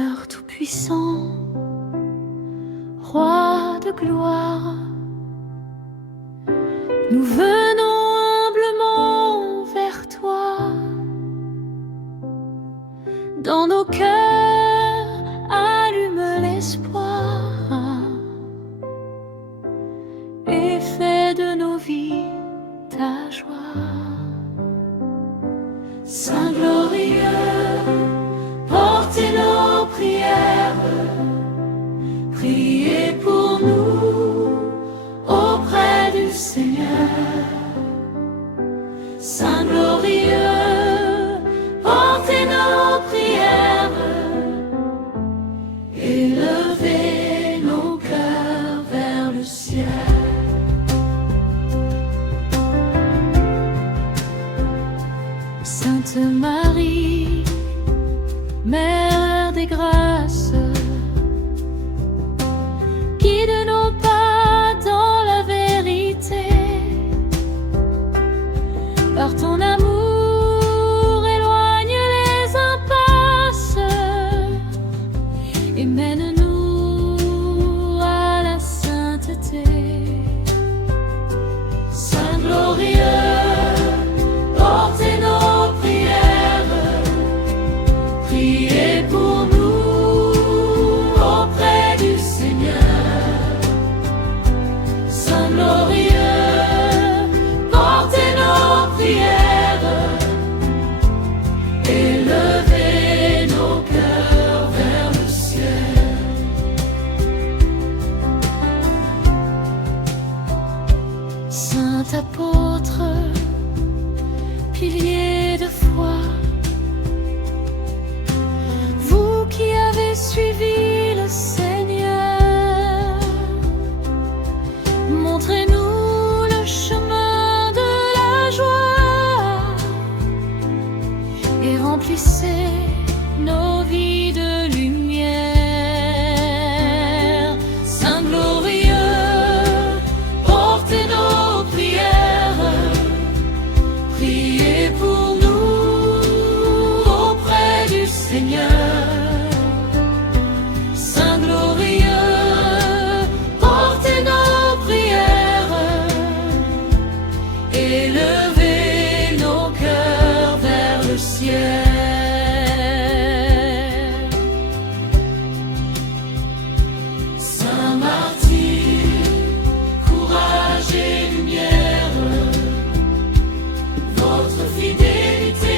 Seigneur tout-puissant, Roi de gloire, nous venons humblement vers toi. Dans nos cœurs, allume l'espoir et fais de nos vies ta joie. Saint glorieux, portez nos prières, priez pour nous auprès du Seigneur. Saint glorieux, portez nos prières, élevez nos cœurs vers le ciel. Sainte Marie, Mère des grâces, guide nos pas dans la vérité. Par ton amour, éloigne les impasses et mène-nous à la sainteté. Saint glorieux, portez nos prières, priez pour nous auprès du Seigneur. Saint glorieux, portez nos prières, élevez nos cœurs vers le ciel. Saint apôtre, pilier de foi, vous qui avez suivi le Seigneur, montrez-nous le chemin de la joie et remplissez nos vies de lumière. Saint glorieux, portez nos prières, priez pour nous auprès du Seigneur. Saint glorieux, portez nos prières, élevez nos cœurs vers le ciel. Saint martyr, courage et lumière, votre fidélité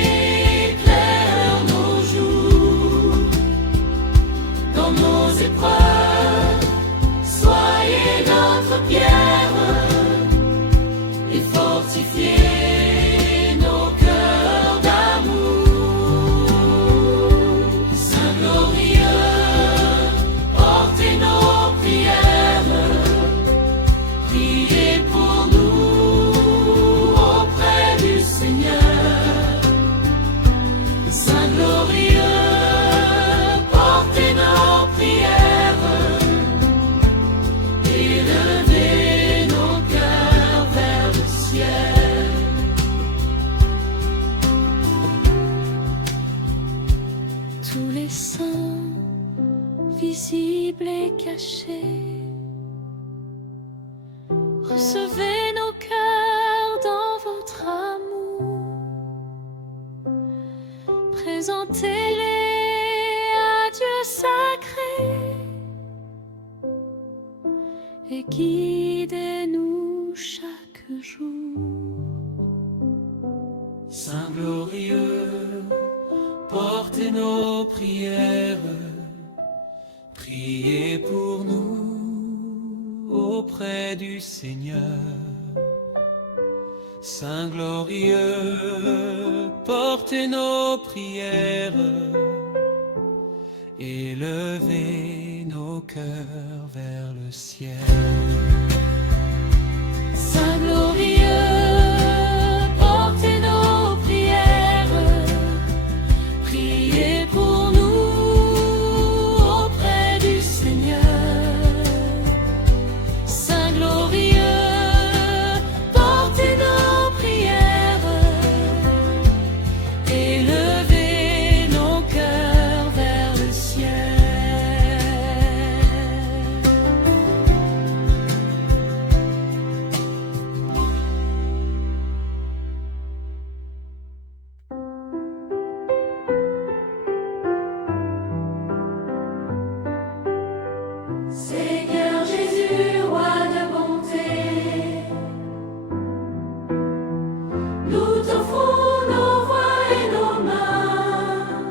éclaire nos jours. Dans nos épreuves, soyez notre pierre et fortifiez nos cœurs d'amour. Saint glorieux, portez nos prières, priez pour nous auprès du Seigneur. Saint glorieux, portez nos prières, élevez nos cœurs vers le ciel. Tous les saints, visibles et cachés, recevez nos cœurs dans votre amour. Présentez-les à Dieu sacré et guidez-nous chaque jour. Saint glorieux, portez nos prières, priez pour nous auprès du Seigneur. Saint glorieux, portez nos prières, élevez nos cœurs vers le ciel. Saint glorieux, portez nos prières, priez pour nous auprès du Seigneur. Saint glorieux, portez nos prières, élevez nos cœurs vers le ciel. Seigneur Jésus, roi de bonté, nous t'offrons nos voix et nos mains,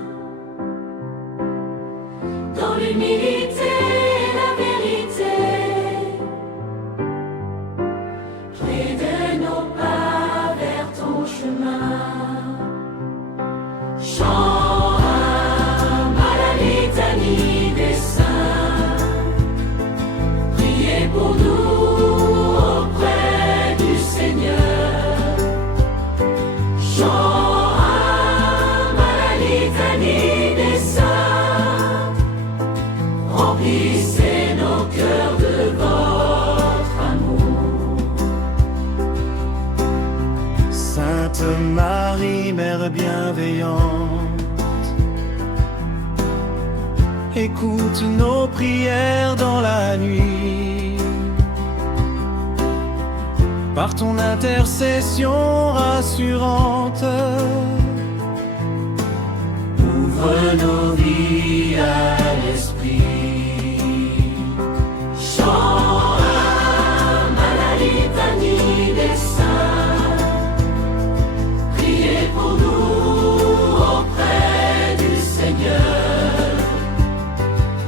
dans l'humilité et la vérité, près de nos pas vers ton chemin. Chant à la litanie des saints, priez pour nous auprès du Seigneur. Chant à la litanie des saints, remplissez nos cœurs de votre amour. Sainte Marie, Mère bienveillante, écoute nos prières dans la nuit. Par ton intercession rassurante, ouvre nos vies à l'esprit. Chant à la litanie des saints, priez pour nous auprès du Seigneur.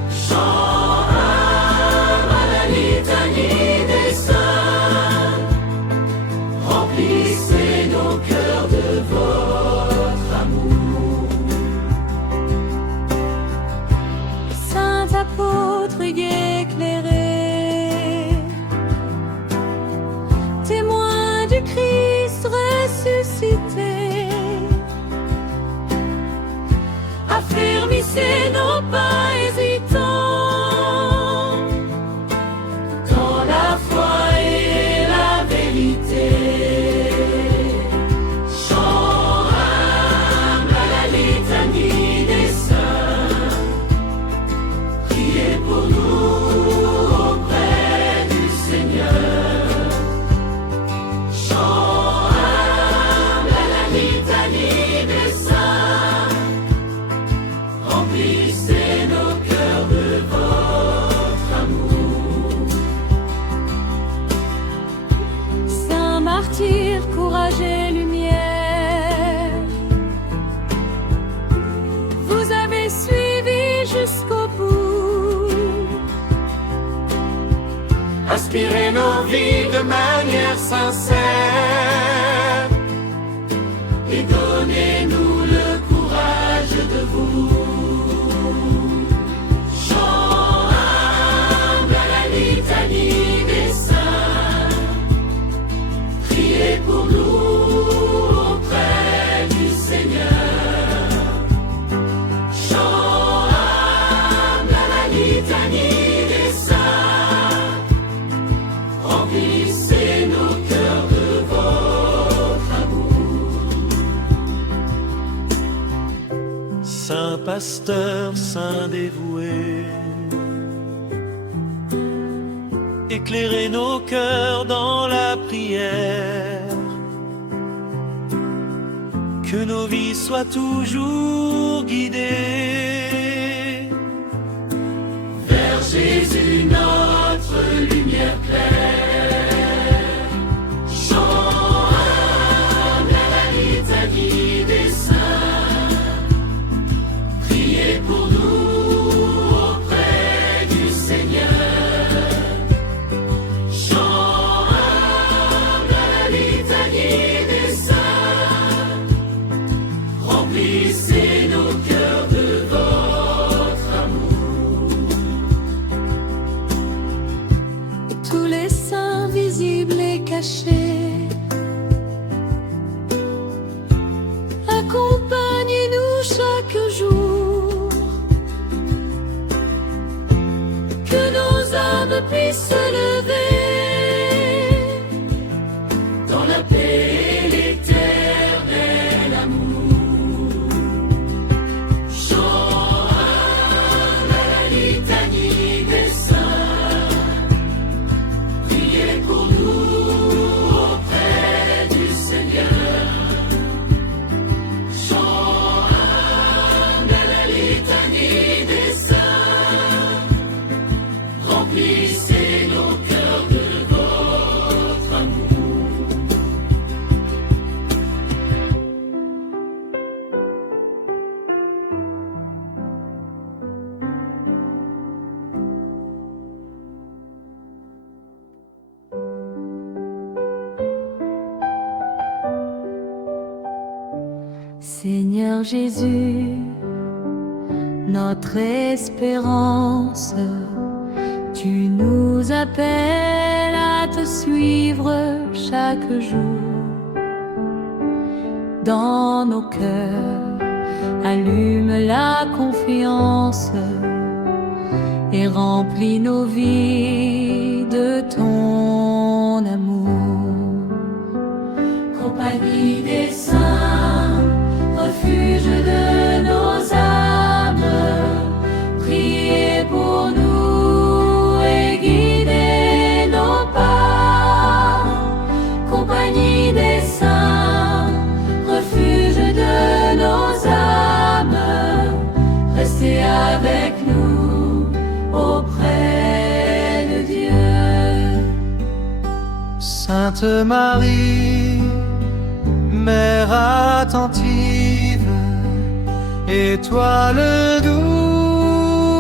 Chant à la litanie des saints, remplissez nos cœurs de votre amour. Saint apôtre éclairé, témoin du Christ ressuscité, affermissez nos pas hésitants dans la foi et la vérité. Chant à la litanie des saints, priez pour nous auprès du Seigneur. Chant à la litanie des saints, remplissez nos cœurs de votre amour. Saint martyr, courage et lumière, vous avez suivi jusqu'au bout. Inspirez nos vies de manière sincère Et donnez-nous le courage de vous. Chant à la litanie des saints, priez pour nous auprès du Seigneur. Chant à la litanie des saints, remplissez nos cœurs de votre amour. Saint pasteur, saint dévoué, éclairez nos cœurs dans la prière, que nos vies soient toujours guidées vers Jésus, notre lumière claire. Chant à la litanie des saints, priez pour nous auprès du Seigneur. Chant à la litanie des saints, remplissez nos cœurs de votre amour. Tous les saints visibles et cachés, accompagnez-nous chaque jour, que nos âmes puissent se lever dans la paix et l'éternel amour. Chant à la litanie des saints, priez pour nous auprès du Seigneur. Chant à la litanie des saints, Seigneur Jésus, notre espérance, tu nous appelles à te suivre chaque jour. Dans nos cœurs, allume la confiance et remplis nos vies de ton amour. Compagnie des saints, refuge de nos âmes, priez pour nous et guidez nos pas. Compagnie des saints, refuge de nos âmes, restez avec nous auprès de Dieu. Sainte Marie, Mère attentive, étoile douce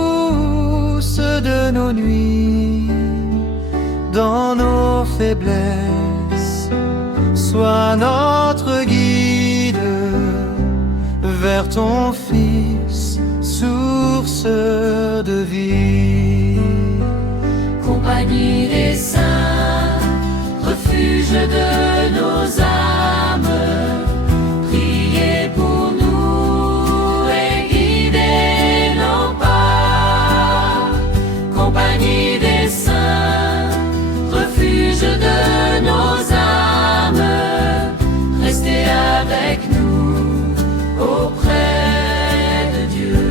de nos nuits, dans nos faiblesses, sois notre guide vers ton Fils, source de vie. Compagnie des saints, refuge de nos âmes, priez pour nous et guidez nos pas. Compagnie des saints, refuge de nos âmes, restez avec nous auprès de Dieu.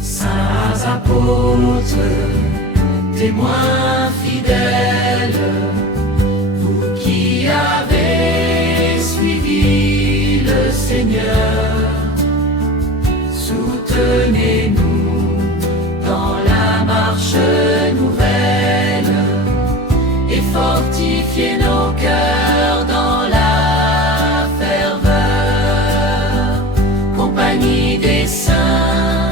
Saints apôtres, témoins fidèles, vous qui avez suivi le Seigneur, soutenez-nous dans la marche nouvelle et fortifiez nos cœurs dans la ferveur. Compagnie des saints,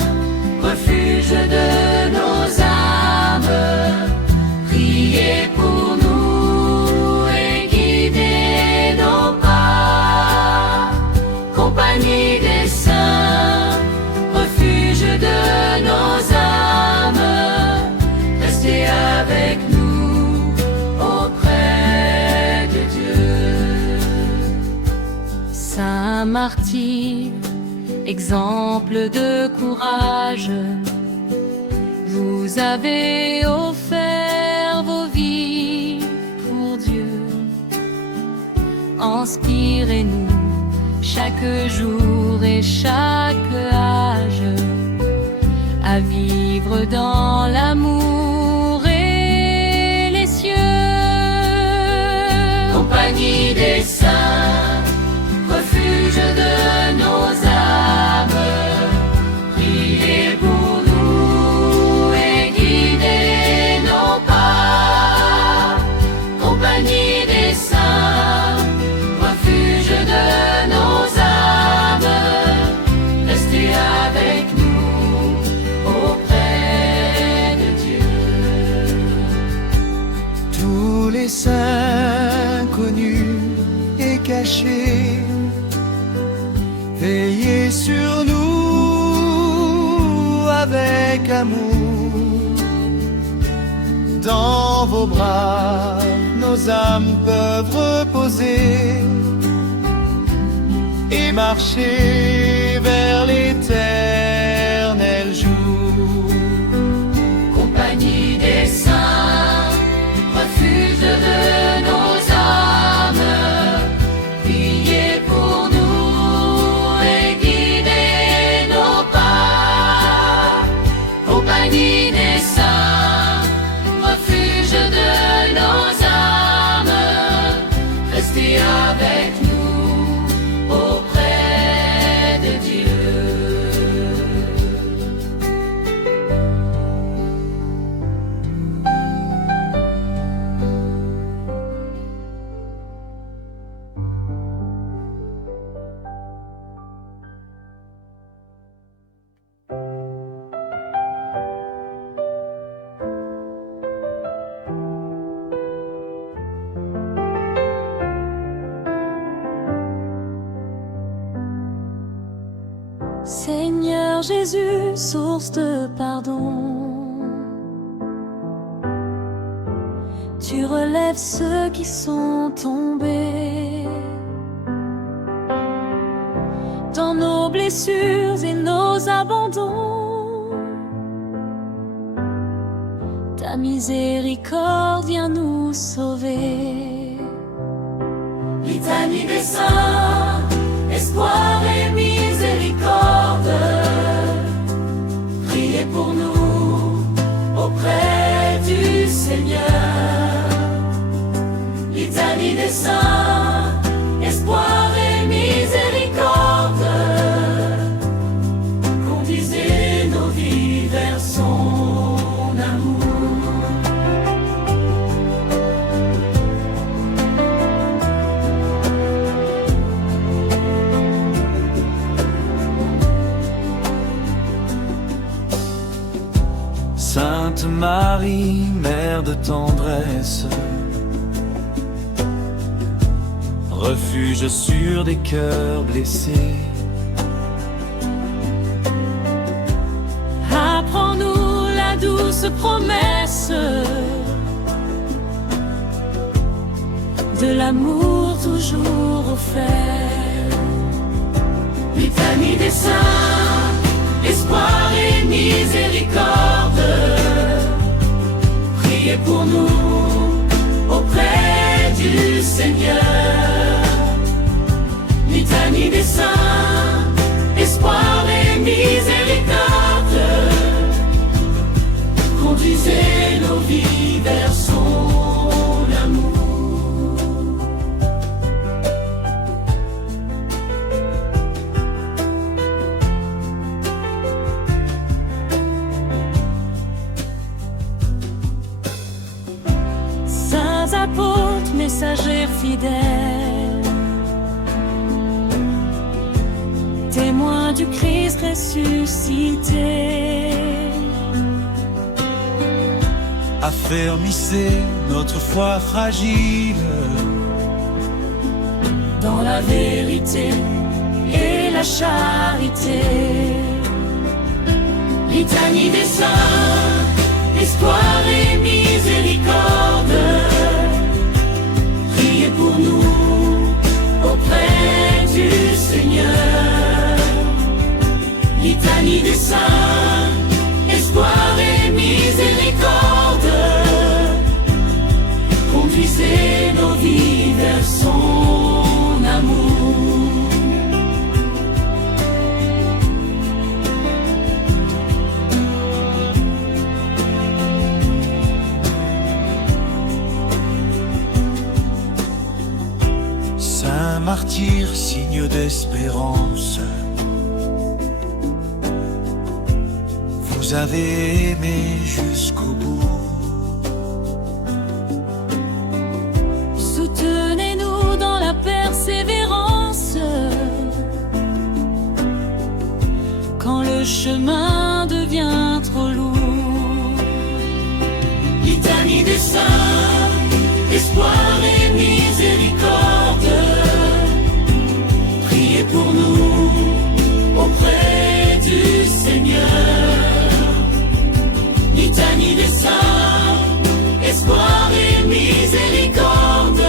refuge de nos âmes, priez pour nous et guidez nos pas. Compagnie des saints, refuge de nos âmes, restez avec nous auprès de Dieu. Saint martyr, exemple de courage, vous avez offert vos vies pour Dieu. Inspirez-nous chaque jour et chaque âge à vivre dans l'amour et les cieux. Compagnie des saints, refuge de nos âmes, priez pour nous et guidez nos pas. Compagnie des saints, refuge de nos âmes, restez avec nous auprès de Dieu. Tous les saints connus et cachés, veillez sur nous avec amour. Dans vos bras, nos âmes peuvent reposer et marcher vers l'éternel jour. Compagnie des saints, refuge de nos âmes, priez pour nous et guidez nos pas. Compagnie des saints, refuge de nos âmes, restez avec nous auprès de Dieu. Jésus, source de pardon. Tu relèves ceux qui sont tombés dans nos blessures et nos abandons. Ta miséricorde vient nous sauver. Litanie des saints, espoir et miséricorde, priez pour nous auprès du Seigneur. Litanie des saints, espoir et miséricorde, conduisez nos vies vers son amour. Sainte Marie, mère de tendresse, refuge sûr des cœurs blessés, apprends-nous la douce promesse de l'amour toujours offert. Litanie des saints, espoir et miséricorde, priez pour nous auprès du Seigneur. Litanie des saints, espoir et miséricorde, conduisez nos vies vers son amour. Saints apôtres, messagers fidèles, témoins du Christ ressuscité, affermissez notre foi fragile dans la vérité et la charité. Litanie des saints, espoir et miséricorde, priez pour nous auprès du Seigneur. Litanie des saints, espoir et miséricorde, conduisez nos vies vers son amour. Saint martyr, signe d'espérance, vous avez aimé jusqu'au bout. Soutenez-nous dans la persévérance quand le chemin devient trop lourd. Litanie des saints, espoir et miséricorde, priez pour nous auprès du Seigneur. Litanie des saints, espoir et miséricorde,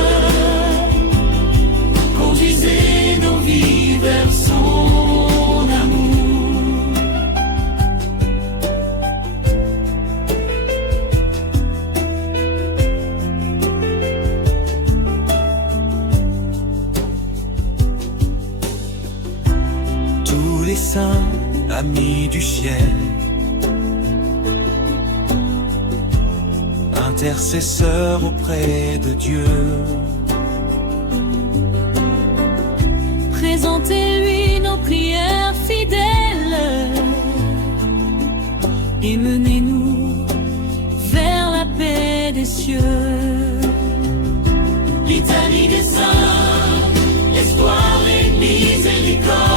conduisez nos vies vers son amour. Tous les saints, amis du ciel, intercesseurs auprès de Dieu, présentez-lui nos prières fidèles et menez-nous vers la paix des cieux. Litanie des saints, espoir et miséricorde,